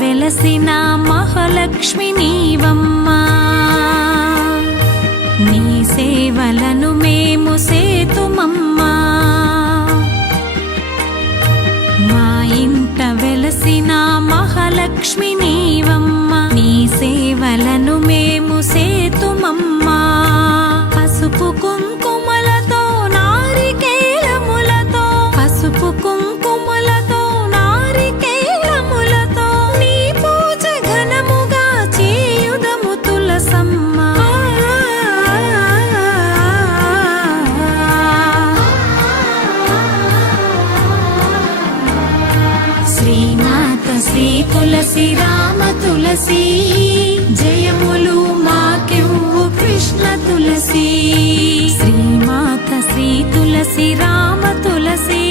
వెలసిన మహాలక్ష్మి నీవమ్మా, నీ సేవలను మేము సేతుమమ్మా. మా ఇంట వెలసిన మహాలక్ష్మి నీవమ్మా, నీ సేవలను మేము సేతుమమ్మా. పసుపు కుంకుమలతో నారికేలములతో, పసుపు కుంకుమలతో నారికేలములతో నీ పూజ ఘనముగా చేయుదము తులసమ్మ. శ్రీమాత శ్రీ తులసి రామ తులసి, జయములు మాకెవ్వు కృష్ణ తులసి. శ్రీమాత శ్రీ తులసి రామ తులసి.